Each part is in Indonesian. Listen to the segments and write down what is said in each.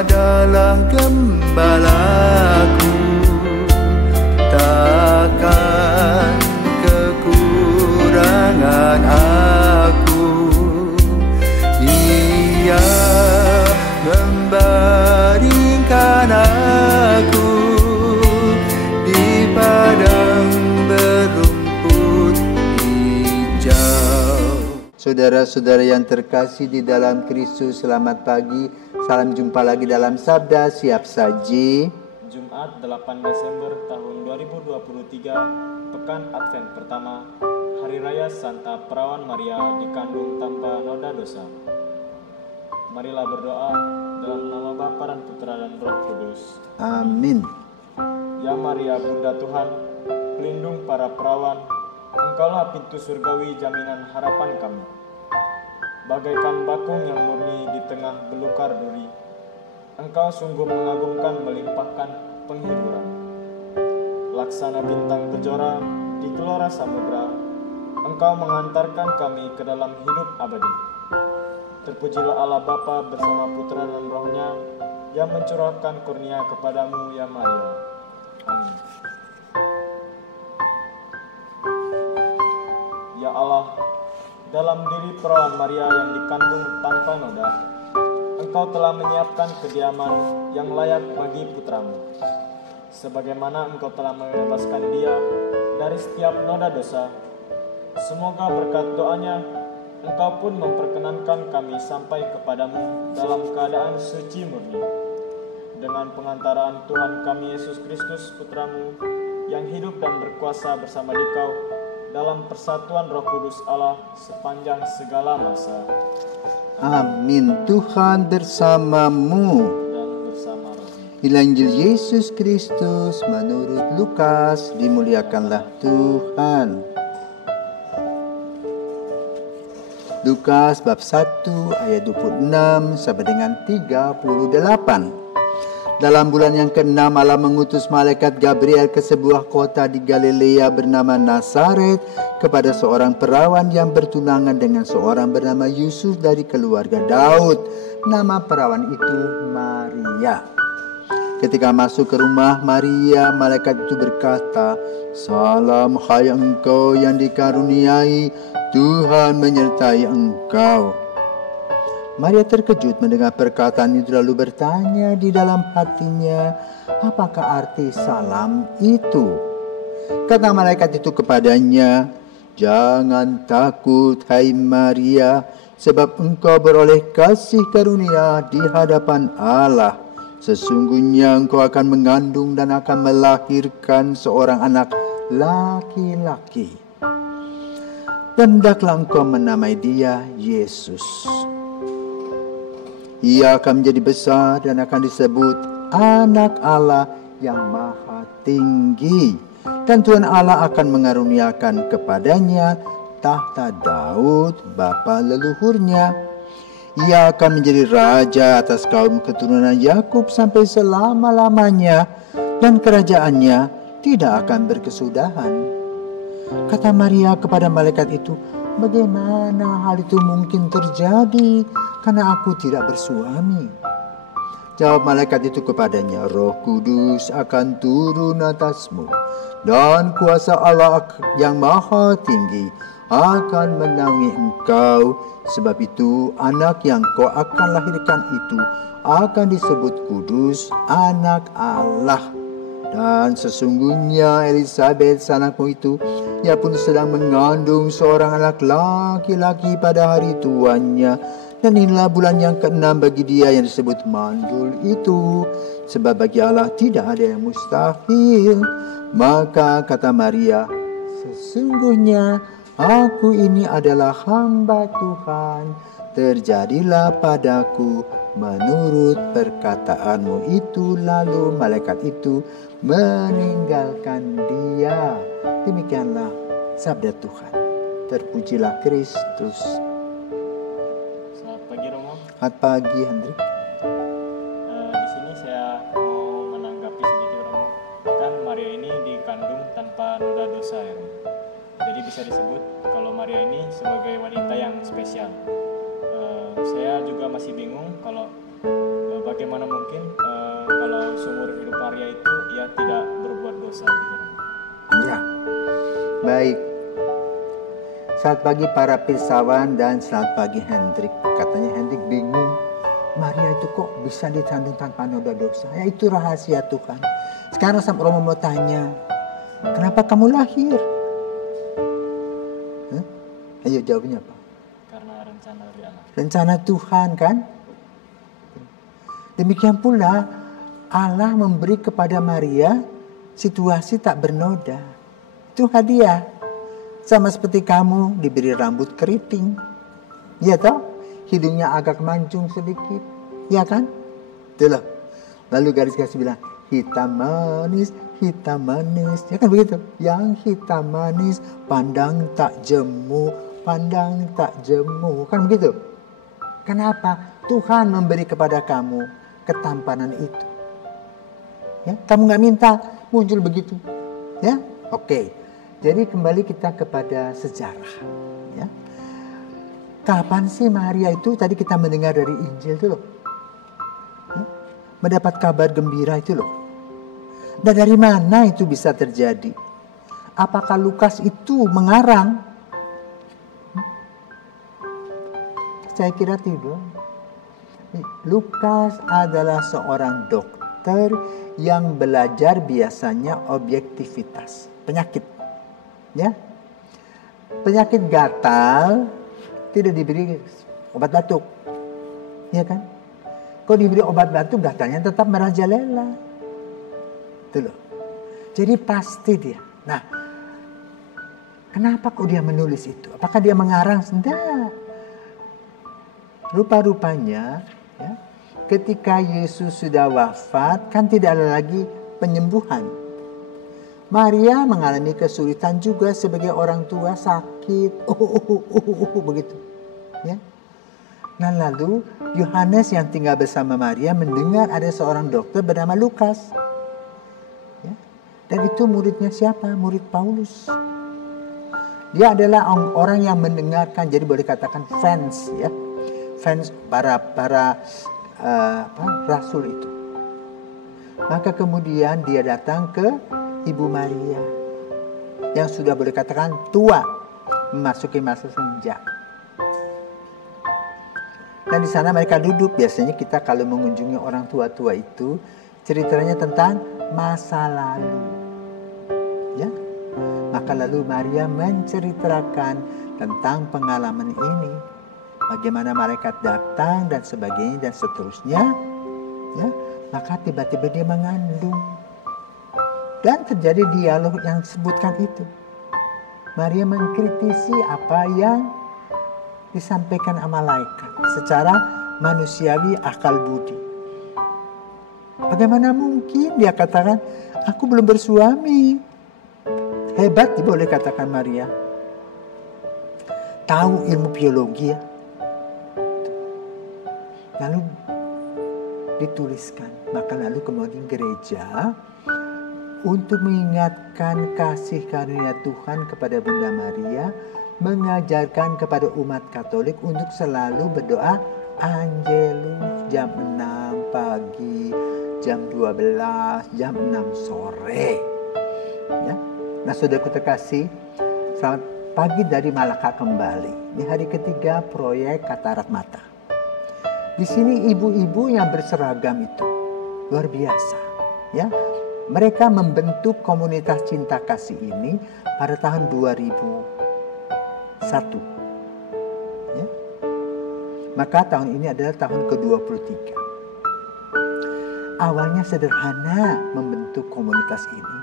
adalah gembalaku, takkan kekurangan aku. Ia membaringkan aku di padang berumput hijau. Saudara-saudara yang terkasih di dalam Kristus, selamat pagi. Salam jumpa lagi dalam Sabda Siap Saji. Jumat 8 Desember tahun 2023, Pekan Advent pertama, Hari Raya Santa Perawan Maria dikandung tanpa noda dosa. Marilah berdoa dalam nama Bapa dan Putra dan Roh Kudus. Amin. Ya Maria, Bunda Tuhan, pelindung para perawan, Engkaulah pintu surgawi jaminan harapan kami. Bagaikan bakung yang murni di tengah belukar duri, Engkau sungguh mengagumkan melimpahkan penghiburan. Laksana bintang kejora di gelora samudra, Engkau mengantarkan kami ke dalam hidup abadi. Terpujilah Allah Bapa bersama Putra dan Rohnya, yang mencurahkan kurnia kepadamu ya Maria. Amin. Ya Allah, dalam diri perawan Maria yang dikandung tanpa noda, Engkau telah menyiapkan kediaman yang layak bagi putramu. Sebagaimana Engkau telah membebaskan dia dari setiap noda dosa, semoga berkat doanya Engkau pun memperkenankan kami sampai kepadamu dalam keadaan suci murni. Dengan pengantaraan Tuhan kami Yesus Kristus Putramu, yang hidup dan berkuasa bersama Dikau dalam persatuan Roh Kudus Allah sepanjang segala masa. Amin. Tuhan bersamamu. Dan bersama rohmu. Inilah Injil Yesus Kristus menurut Lukas. Dimuliakanlah Tuhan. Lukas bab 1 ayat 26 sampai dengan 38. Dalam bulan yang ke-6 Allah mengutus malaikat Gabriel ke sebuah kota di Galilea bernama Nazaret kepada seorang perawan yang bertunangan dengan seorang bernama Yusuf dari keluarga Daud. Nama perawan itu Maria. Ketika masuk ke rumah Maria, malaikat itu berkata, "Salam, hai engkau yang dikaruniai, Tuhan menyertai engkau." Maria terkejut mendengar perkataan itu, lalu bertanya di dalam hatinya, apakah arti salam itu? Kata malaikat itu kepadanya, "Jangan takut, hai Maria, sebab engkau beroleh kasih karunia di hadapan Allah. Sesungguhnya engkau akan mengandung dan akan melahirkan seorang anak laki-laki. Dan hendaklah engkau menamai dia Yesus. Ia akan menjadi besar dan akan disebut Anak Allah yang Maha Tinggi. Dan Tuhan Allah akan mengaruniakan kepadanya tahta Daud, bapa leluhurnya. Ia akan menjadi raja atas kaum keturunan Yakub sampai selama-lamanya, dan kerajaannya tidak akan berkesudahan." Kata Maria kepada malaikat itu, "Bagaimana hal itu mungkin terjadi, karena aku tidak bersuami?" Jawab malaikat itu kepadanya, "Roh Kudus akan turun atasmu, dan kuasa Allah yang Maha Tinggi akan menaungi engkau. Sebab itu anak yang kau akan lahirkan itu akan disebut kudus, anak Allah. Dan sesungguhnya Elisabet anakmu itu, ia pun sedang mengandung seorang anak laki-laki pada hari tuanya. Dan inilah bulan yang ke-6 bagi dia yang disebut mandul itu. Sebab bagi Allah tidak ada yang mustahil." Maka kata Maria, "Sesungguhnya aku ini adalah hamba Tuhan. Terjadilah padaku menurut perkataanmu itu." Lalu malaikat itu meninggalkan dia. Demikianlah sabda Tuhan. Terpujilah Kristus. Selamat pagi Romo. Selamat pagi Hendrik. Di sini saya mau menanggapi sedikit Romo. Kan Maria ini dikandung tanpa noda dosa ya Romo. Jadi bisa disebut kalau Maria ini sebagai wanita yang spesial. Saya juga masih bingung kalau bagaimana mungkin kalau seumur hidup Maria itu ia tidak berbuat dosa gitu. Ya, baik. Selamat pagi para pirsawan dan selamat pagi Hendrik. Katanya Hendrik bingung, Maria itu kok bisa dikandung tanpa noda dosa? Ya itu rahasia Tuhan. Sekarang sama Romo mau tanya, kenapa kamu lahir? Ayo jawabnya apa? Karena rencana dari Allah. Rencana Tuhan kan? Demikian pula Allah memberi kepada Maria situasi tak bernoda. Itu hadiah. Sama seperti kamu diberi rambut keriting. Ya toh? Hidungnya agak mancung sedikit. Ya kan? Itulah. Lalu garis kasih bilang, hitam manis, hitam manis. Ya kan begitu? Yang hitam manis, pandang tak jemu, pandang tak jemu. Kan begitu? Kenapa? Tuhan memberi kepada kamu ketampanan itu. Ya, kamu nggak minta, muncul begitu. Ya, oke. Jadi kembali kita kepada sejarah. Ya. Kapan sih Maria itu tadi kita mendengar dari Injil itu loh. Ya, mendapat kabar gembira itu loh. Dan dari mana itu bisa terjadi? Apakah Lukas itu mengarang? Saya kira tidak. Lukas adalah seorang dokter yang belajar biasanya objektivitas. Penyakit. Ya. Penyakit gatal tidak diberi obat batuk. Ya kan? Kalau diberi obat batuk gatalnya tetap merajalela. Itu loh. Jadi pasti dia. Nah, kenapa kok dia menulis itu? Apakah dia mengarang? Tidak. Rupa-rupanya ya, ketika Yesus sudah wafat kan tidak ada lagi penyembuhan. Maria mengalami kesulitan juga sebagai orang tua, sakit. Begitu. Ya. Nah lalu Yohanes yang tinggal bersama Maria mendengar ada seorang dokter bernama Lukas. Ya. Dan itu muridnya siapa? Murid Paulus. Dia adalah orang yang mendengarkan, jadi boleh katakan fans ya. Fans para rasul itu. Maka kemudian dia datang ke Ibu Maria yang sudah boleh katakan tua, memasuki masa senja. Dan di sana mereka duduk. Biasanya kita kalau mengunjungi orang tua-tua itu ceritanya tentang masa lalu. Ya. Maka lalu Maria menceritakan tentang pengalaman ini. Bagaimana malaikat datang dan sebagainya dan seterusnya. Ya. Maka tiba-tiba dia mengandung. Dan terjadi dialog yang disebutkan itu. Maria mengkritisi apa yang disampaikan sama malaikat secara manusiawi akal budi. Bagaimana mungkin dia katakan, aku belum bersuami. Hebat boleh katakan Maria. Tahu ilmu biologi ya. Lalu dituliskan. Maka lalu kemudian gereja untuk mengingatkan kasih karunia Tuhan kepada Bunda Maria, mengajarkan kepada umat Katolik untuk selalu berdoa Angelus jam 6 pagi, jam 12, jam 6 sore. Ya. Nah, saudaraku terkasih, selamat pagi dari Malaka kembali. Ini hari ketiga proyek Katarak Mata. Di sini ibu-ibu yang berseragam itu luar biasa, ya. Mereka membentuk komunitas cinta kasih ini pada tahun 2001. Ya. Maka tahun ini adalah tahun ke-23. Awalnya sederhana membentuk komunitas ini.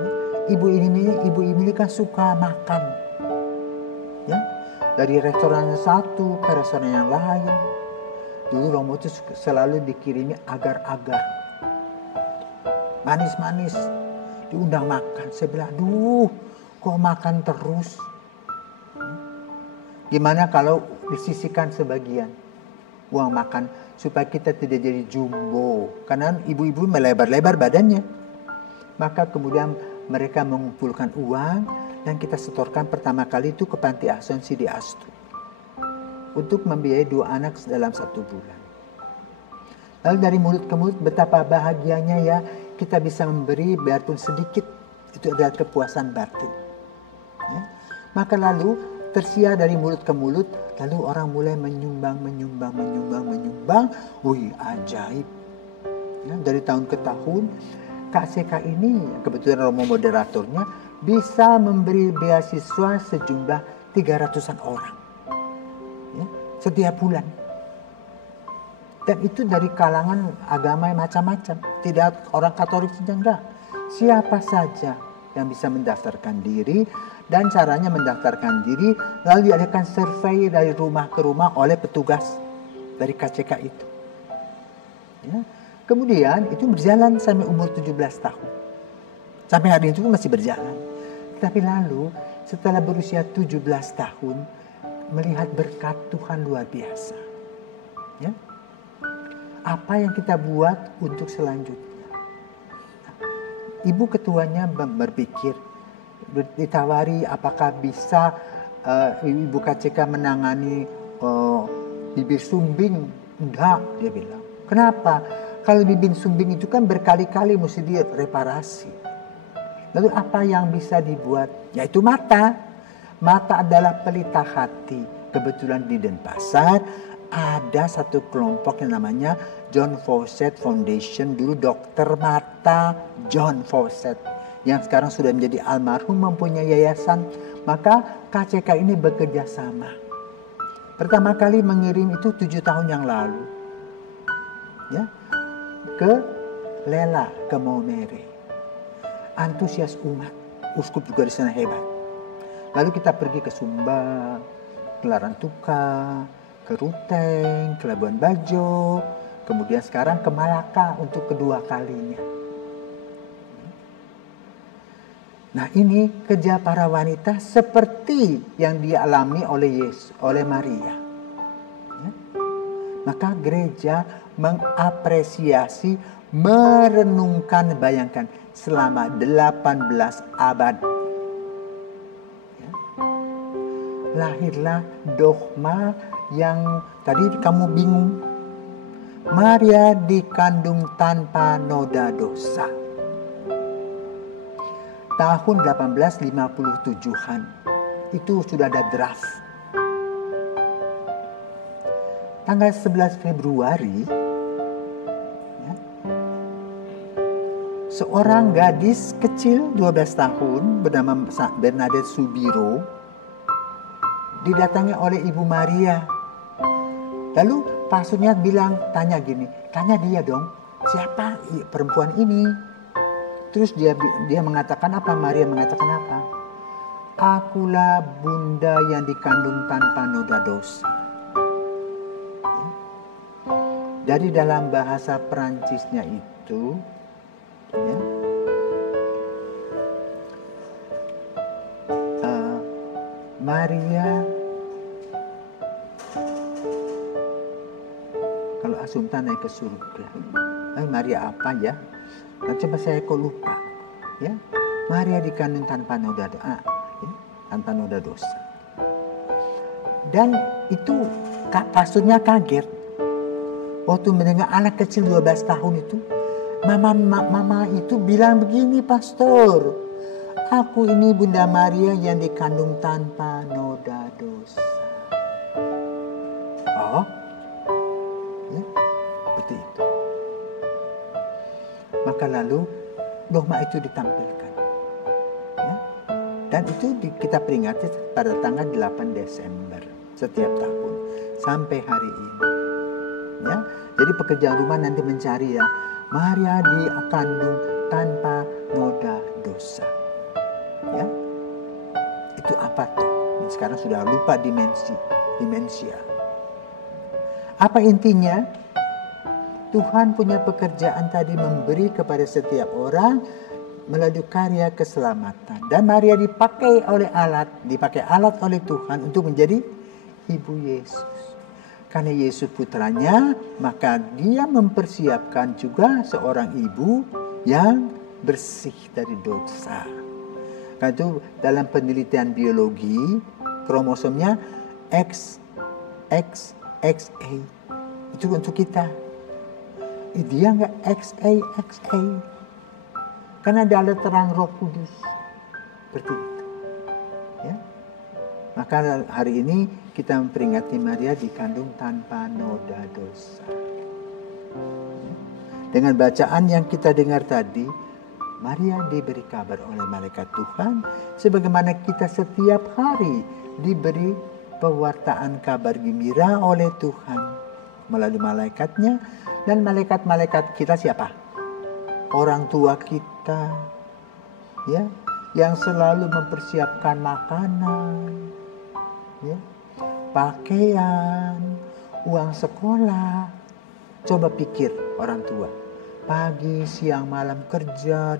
Ya. Ibu ini kan suka makan. Ya. Dari restoran yang satu ke restoran yang lain. Dulu Romo itu selalu dikirimi agar-agar. Manis-manis, diundang makan. Saya bilang, aduh, kok makan terus? Gimana kalau disisihkan sebagian uang makan supaya kita tidak jadi jumbo? Karena ibu-ibu melebar-lebar badannya. Maka kemudian mereka mengumpulkan uang dan kita setorkan pertama kali itu ke Panti Asuhan Sidi Astu untuk membiayai 2 anak dalam 1 bulan. Lalu dari mulut ke mulut, betapa bahagianya ya kita bisa memberi biarpun sedikit. Itu adalah kepuasan batin. Ya. Maka lalu tersiar dari mulut ke mulut, lalu orang mulai menyumbang. Wih, ajaib. Ya, dari tahun ke tahun, KCK ini, kebetulan Romo moderatornya, bisa memberi beasiswa sejumlah 300-an orang. Ya, setiap bulan. Dan itu dari kalangan agama yang macam-macam. Tidak orang Katolik saja, enggak. Siapa saja yang bisa mendaftarkan diri, dan caranya mendaftarkan diri lalu diadakan survei dari rumah ke rumah oleh petugas dari KCK itu. Ya. Kemudian itu berjalan sampai umur 17 tahun. Sampai hari ini masih berjalan. Tapi lalu setelah berusia 17 tahun melihat berkat Tuhan luar biasa. Ya. Apa yang kita buat untuk selanjutnya? Ibu ketuanya berpikir, ditawari apakah bisa ibu KCK menangani bibir sumbing. Enggak, dia bilang. Kenapa? Kalau bibir sumbing itu kan berkali-kali mesti direparasi. Lalu apa yang bisa dibuat? Yaitu mata. Mata adalah pelita hati. Kebetulan di Denpasar ada satu kelompok yang namanya John Fawcett Foundation. Dulu dokter mata John Fawcett, yang sekarang sudah menjadi almarhum, mempunyai yayasan. Maka KCK ini bekerja sama. Pertama kali mengirim itu 7 tahun yang lalu. Ya, ke Lela, ke Maumere. Antusias umat. Uskup juga di sana hebat. Lalu kita pergi ke Sumba, ke Larantuka, ke Ruteng, ke Labuan Bajo, kemudian sekarang ke Malaka untuk kedua kalinya. Nah, ini kerja para wanita seperti yang dialami oleh Maria. Ya. Maka gereja mengapresiasi, merenungkan, bayangkan selama 18 abad. Ya. Lahirlah dogma yang tadi kamu bingung. Maria dikandung tanpa noda dosa. Tahun 1857-an itu sudah ada draft. Tanggal 11 Februari ya, seorang gadis kecil 12 tahun bernama Bernadette Subiro didatangi oleh Ibu Maria. Lalu pasurnya bilang, tanya dia dong, siapa perempuan ini? Terus dia mengatakan apa? Maria mengatakan apa? Akulah bunda yang dikandung tanpa noda dosa. Ya. Dari dalam bahasa Perancisnya itu, ya, Maria, kalau Assunta naik ke surga, Maria apa ya? Nah, coba saya kok lupa, ya. Maria dikandung tanpa noda dosa, ya, tanpa noda dosa. Dan itu pastornya kaget waktu mendengar anak kecil 12 tahun itu. Mama itu bilang begini, pastor, aku ini Bunda Maria yang dikandung tanpa noda dosa. Oh, ya, seperti itu. Maka lalu dogma itu ditampilkan. Ya. Dan itu kita peringati pada tanggal 8 Desember setiap tahun. Sampai hari ini. Ya. Jadi pekerjaan rumah nanti mencari ya. Maria dikandung tanpa noda dosa. Ya. Itu apa tuh? Sekarang sudah lupa dimensia. Apa intinya? Tuhan punya pekerjaan tadi memberi kepada setiap orang melalui karya keselamatan. Dan Maria dipakai alat oleh Tuhan untuk menjadi ibu Yesus. Karena Yesus putranya, maka dia mempersiapkan juga seorang ibu yang bersih dari dosa. Karena itu dalam penelitian biologi, kromosomnya XXXA. Itu untuk kita. Dia nggak XA. Karena dia ada terang Roh Kudus. Seperti itu. Ya. Maka hari ini kita memperingati Maria dikandung tanpa noda dosa. Dengan bacaan yang kita dengar tadi, Maria diberi kabar oleh malaikat Tuhan, sebagaimana kita setiap hari diberi pewartaan kabar gembira oleh Tuhan melalui malaikatnya. Dan malaikat-malaikat kita siapa? Orang tua kita, ya, yang selalu mempersiapkan makanan, ya, pakaian, uang sekolah. Coba pikir orang tua, pagi, siang, malam kerja.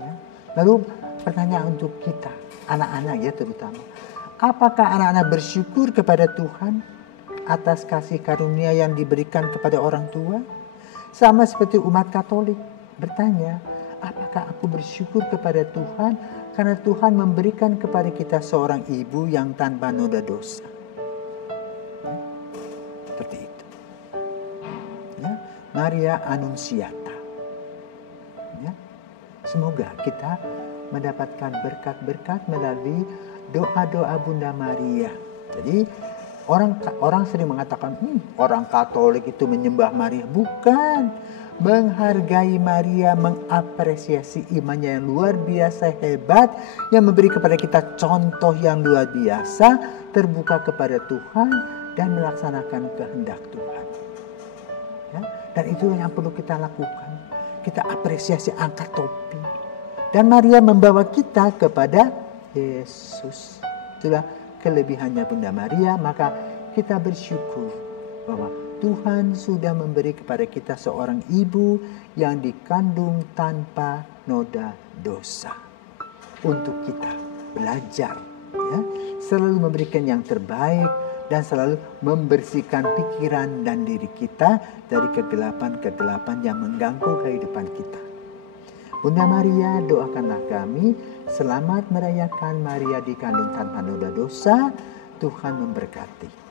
Ya. Lalu pertanyaan untuk kita, anak-anak ya terutama, apakah anak-anak bersyukur kepada Tuhan atas kasih karunia yang diberikan kepada orang tua? Sama seperti umat Katolik bertanya, apakah aku bersyukur kepada Tuhan karena Tuhan memberikan kepada kita seorang ibu yang tanpa noda dosa? Ya, seperti itu. Ya, Maria Annunciata. Ya, semoga kita mendapatkan berkat-berkat melalui doa-doa Bunda Maria. Jadi orang sering mengatakan orang Katolik itu menyembah Maria. Bukan. Menghargai Maria, mengapresiasi imannya yang luar biasa hebat, yang memberi kepada kita contoh yang luar biasa, terbuka kepada Tuhan dan melaksanakan kehendak Tuhan. Ya? Dan itu yang perlu kita lakukan. Kita apresiasi, angkat topi. Dan Maria membawa kita kepada Yesus. Itulah kelebihannya Bunda Maria. Maka kita bersyukur bahwa Tuhan sudah memberi kepada kita seorang ibu yang dikandung tanpa noda dosa. Untuk kita belajar, ya, selalu memberikan yang terbaik dan selalu membersihkan pikiran dan diri kita dari kegelapan-kegelapan yang mengganggu kehidupan kita. Bunda Maria, doakanlah kami. Selamat merayakan Maria dikandung tanpa noda dosa. Tuhan memberkati.